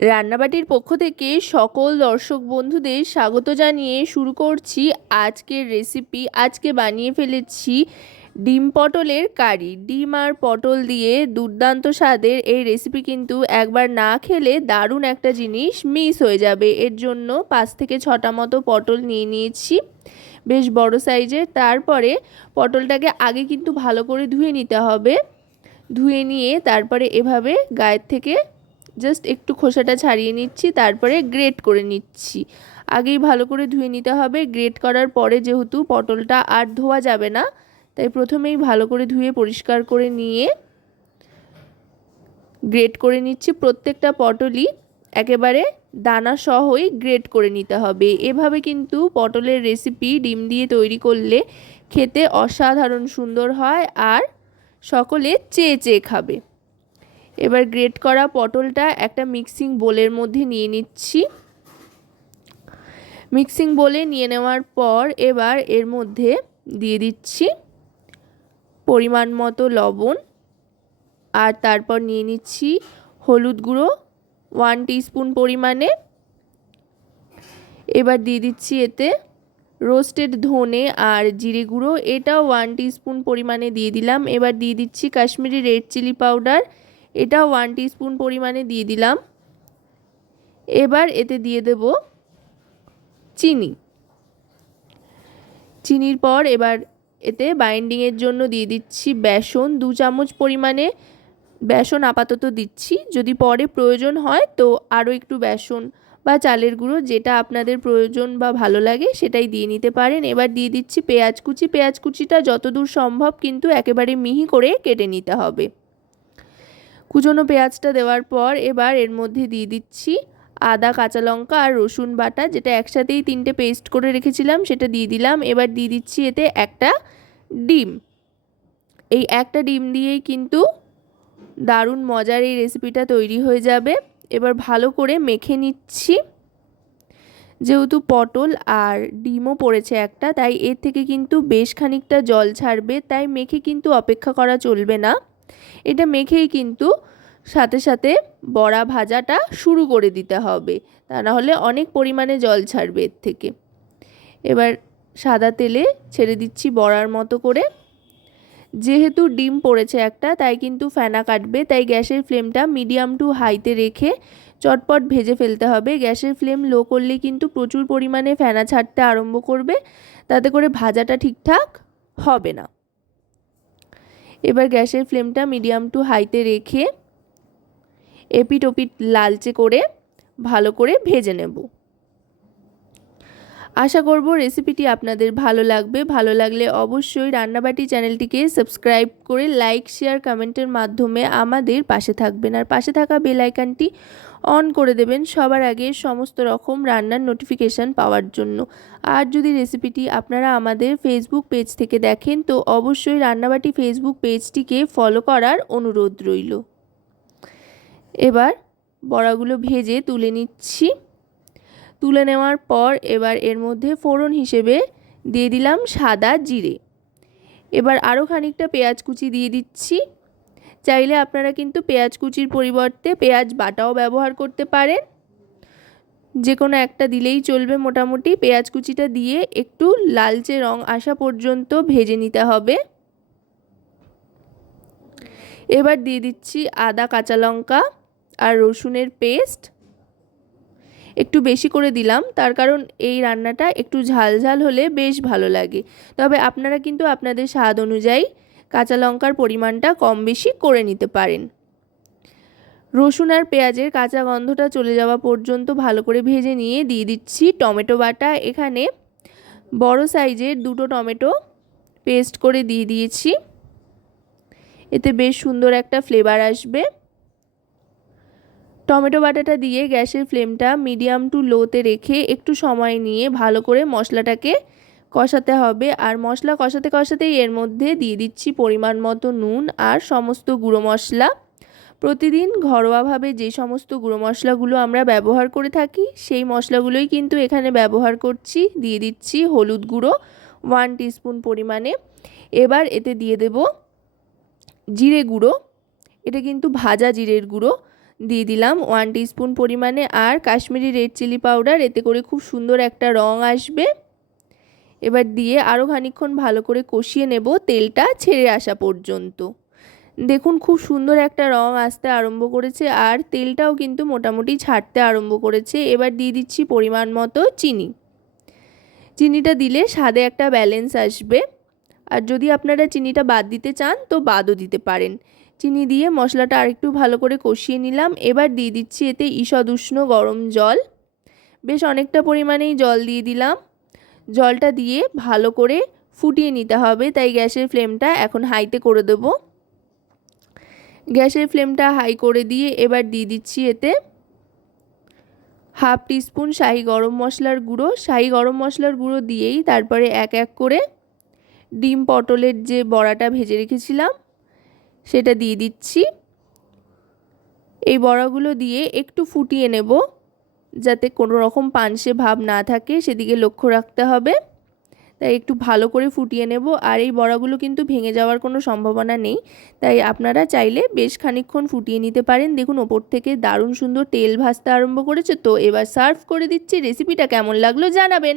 রান্নাবাটির পক্ষ থেকে সকল দর্শক বন্ধুদের স্বাগত জানিয়ে শুরু করছি আজকের রেসিপি আজকে বানিয়ে ফেলেছি ডিম পটলের কারি। ডিম আর পটল দিয়ে দুর্দান্ত স্বাদের এই রেসিপি কিন্তু একবার না খেলে দারুণ একটা জিনিস মিস হয়ে যাবে। এর জন্য পাঁচ থেকে ছটা মতো পটল নিয়ে নিয়েছি, বেশ বড় সাইজের। তারপরে পটলটাকে আগে কিন্তু ভালো করে ধুয়ে নিতে হবে। ধুয়ে নিয়ে তারপরে এভাবে গায়ের থেকে জাস্ট একটু খোসাটা ছাড়িয়ে নিচ্ছি, তারপরে গ্রেট করে নিচ্ছি। আগেই ভালো করে ধুয়ে নিতে হবে। গ্রেট করার পরে যেহেতু পটলটা আর ধোয়া যাবে না, তাই প্রথমেই ভালো করে ধুয়ে পরিষ্কার করে নিয়ে গ্রেট করে নিচ্ছি। প্রত্যেকটা পটলই একেবারে দানা সহই গ্রেট করে নিতে হবে। এভাবে কিন্তু পটলের রেসিপি ডিম দিয়ে তৈরি করলে খেতে অসাধারণ সুন্দর হয় আর সকলে চেয়ে চেয়ে খাবে। এবার গ্রেট করা পটলটা একটা মিক্সিং বোলের মধ্যে নিয়ে নিচ্ছি। মিক্সিং বোলে নিয়ে নেওয়ার পর এবার এর মধ্যে দিয়ে দিচ্ছি পরিমাণ মতো লবণ। আর তারপর নিয়ে নিচ্ছি হলুদ গুঁড়ো ওয়ান টিস্পুন পরিমাণে। এবার দিয়ে দিচ্ছি এতে রোস্টেড ধনে আর জিরে গুঁড়ো। এটাও ওয়ান টিস্পুন পরিমাণে দিয়ে দিলাম। এবার দিয়ে দিচ্ছি কাশ্মীরি রেড চিলি পাউডার এটাও ওয়ান টিস্পুন পরিমাণে দিয়ে দিলাম। এবার এতে দিয়ে দেব চিনি। চিনির পর এবার এতে বাইন্ডিংয়ের জন্য দিয়ে দিচ্ছি বেসন, দু চামচ পরিমাণে বেসন আপাতত দিচ্ছি। যদি পরে প্রয়োজন হয় তো আরও একটু বেসন বা চালের গুঁড়ো যেটা আপনাদের প্রয়োজন বা ভালো লাগে সেটাই দিয়ে নিতে পারেন। এবার দিয়ে দিচ্ছি পেঁয়াজ কুচি। পেঁয়াজ কুচিটা যতদূর সম্ভব কিন্তু একেবারে মিহি করে কেটে নিতে হবে। কুচনো পেঁয়াজটা দেওয়ার পর এবার এর মধ্যে দিয়ে দিচ্ছি আদা, কাঁচা লঙ্কা আর রসুন বাটা, যেটা একসাথেই তিনটে পেস্ট করে রেখেছিলাম, সেটা দিয়ে দিলাম। এবার দিয়ে দিচ্ছি এতে একটা ডিম। এই একটা ডিম দিয়েই কিন্তু দারুণ মজার এই রেসিপিটা তৈরি হয়ে যাবে। এবার ভালো করে মেখে নিচ্ছি। যেহেতু পটল আর ডিমও পড়েছে একটা, তাই এর থেকে কিন্তু বেশ খানিকটা জল ছাড়বে, তাই মেখে কিন্তু অপেক্ষা করা চলবে না। এটা মেখেই কিন্তু সাথে সাথে বড়া ভাজাটা শুরু করে দিতে হবে। তা না হলে অনেক পরিমাণে জল ছাড়বে এর থেকে। এবার সাদা তেলে ছেড়ে দিচ্ছি বড়ার মতো করে। যেহেতু ডিম পড়েছে একটা, তাই কিন্তু ফেনা কাটবে। তাই গ্যাসের ফ্লেমটা মিডিয়াম টু হাইতে রেখে চটপট ভেজে ফেলতে হবে। গ্যাসের ফ্লেম লো করলে কিন্তু প্রচুর পরিমাণে ফেনা ছাড়তে আরম্ভ করবে। তাতে করে ভাজাটা ঠিকঠাক হবে না। এবার গ্যাসের ফ্লেমটা মিডিয়াম টু হাইতে রেখে এপিট ওপিট লালচে করে ভালো করে ভেজে নেব। আশা করব রেসিপিটি আপনাদের ভালো লাগবে। ভালো লাগলে অবশ্যই রান্নাবাটি চ্যানেলটিকে সাবস্ক্রাইব করে লাইক শেয়ার কমেন্টের মাধ্যমে আমাদের পাশে থাকবেন। আর পাশে থাকা বেল আইকনটি অন করে দেবেন সবার আগে সমস্ত রকম রান্নার নোটিফিকেশান পাওয়ার জন্য। আর যদি রেসিপিটি আপনারা আমাদের ফেসবুক পেজ থেকে দেখেন, তো অবশ্যই রান্নাবাটি ফেসবুক পেজটিকে ফলো করার অনুরোধ রইল। এবার বড়াগুলো ভেজে তুলে নিচ্ছি। তুলে নেওয়ার পর এবার এর মধ্যে ফোড়ন হিসেবে দিয়ে দিলাম সাদা জিরে। এবার আরও খানিকটা পেঁয়াজ কুচি দিয়ে দিচ্ছি। চাইলে আপনারা কিন্তু পেঁয়াজ কুচির পরিবর্তে পেঁয়াজ বাটাও ব্যবহার করতে পারেন। যে কোনো একটা দিলেই চলবে মোটামুটি। পেঁয়াজ কুচিটা দিয়ে একটু লালচে রং আসা পর্যন্ত ভেজে নিতে হবে। এবার দিয়ে দিচ্ছি আদা, কাঁচা লঙ্কা আর রসুনের পেস্ট। একটু বেশি করে দিলাম। তার কারণ এই রান্নাটা একটু ঝাল ঝাল হলে বেশ ভালো লাগে। তবে আপনারা কিন্তু আপনাদের স্বাদ অনুযায়ী কাঁচা লঙ্কার পরিমাণটা কম বেশি করে নিতে পারেন। রসুন আর পেঁয়াজের কাঁচা গন্ধটা চলে যাওয়া পর্যন্ত ভালো করে ভেজে নিয়ে দিয়ে দিচ্ছি টমেটো বাটা। এখানে বড় সাইজের দুটো টমেটো পেস্ট করে দিয়ে দিয়েছি। এতে বেশ সুন্দর একটা ফ্লেভার আসবে। টমেটো বাটাটা দিয়ে গ্যাসের ফ্লেমটা মিডিয়াম টু লোতে রেখে একটু সময় নিয়ে ভালো করে মশলাটাকে কষাতে হবে। আর মশলা কষাতে কষাতেই এর মধ্যে দিয়ে দিচ্ছি পরিমাণ মতো নুন আর সমস্ত গুঁড়ো মশলা। প্রতিদিন ঘরোয়াভাবে যে সমস্ত গুঁড়ো মশলাগুলো আমরা ব্যবহার করে থাকি, সেই মশলাগুলোই কিন্তু এখানে ব্যবহার করছি। দিয়ে দিচ্ছি হলুদ গুঁড়ো ওয়ান টিস্পুন পরিমাণে। এবার এতে দিয়ে দেব জিরে গুঁড়ো। এটা কিন্তু ভাজা জিরের গুঁড়ো। দিয়ে দিলাম। ওয়ান স্পুন পরিমাণে আর কাশ্মীরি রেড চিলি পাউডার এতে করে খুব সুন্দর একটা রং আসবে। এবার দিয়ে আরও খানিকক্ষণ ভালো করে কষিয়ে নেব তেলটা ছেড়ে আসা পর্যন্ত। দেখুন খুব সুন্দর একটা রং আসতে আরম্ভ করেছে আর তেলটাও কিন্তু মোটামুটি ছাড়তে আরম্ভ করেছে। এবার দিয়ে দিচ্ছি পরিমাণ মতো চিনি। চিনিটা দিলে স্বাদে একটা ব্যালেন্স আসবে। আর যদি আপনারা চিনিটা বাদ দিতে চান তো বাদও দিতে পারেন। চিনি দিয়ে মশলাটা আরেকটু ভালো করে কষিয়ে নিলাম। এবার দিয়ে দিচ্ছি এতে ঈষদ উষ্ণ গরম জল। বেশ অনেকটা পরিমাণেই জল দিয়ে দিলাম। জলটা দিয়ে ভালো করে ফুটিয়ে নিতে হবে, তাই গ্যাসের ফ্লেমটা এখন হাইতে করে দেব। গ্যাসের ফ্লেমটা হাই করে দিয়ে এবার দিয়ে দিচ্ছি এতে হাফ টিস্পুন শাহি গরম মশলার গুঁড়ো। শাহি গরম মশলার গুঁড়ো দিয়েই তারপরে এক এক করে ডিম পটলের যে বড়াটা ভেজে রেখেছিলাম সেটা দিয়ে দিচ্ছি। এই বড়াগুলো দিয়ে একটু ফুটিয়ে নেব যাতে কোনো রকম পানসে ভাব না থাকে, সেদিকে লক্ষ্য রাখতে হবে। তাই একটু ভালো করে ফুটিয়ে নেব। আর এই বড়াগুলো কিন্তু ভেঙে যাওয়ার কোনো সম্ভাবনা নেই। তাই আপনারা চাইলে বেশ খানিকক্ষণ ফুটিয়ে নিতে পারেন। দেখুন, ওপর থেকে দারুণ সুন্দর তেল ভাজতে আরম্ভ করেছে। তো এবার সার্ভ করে দিচ্ছি। রেসিপিটা কেমন লাগল জানাবেন।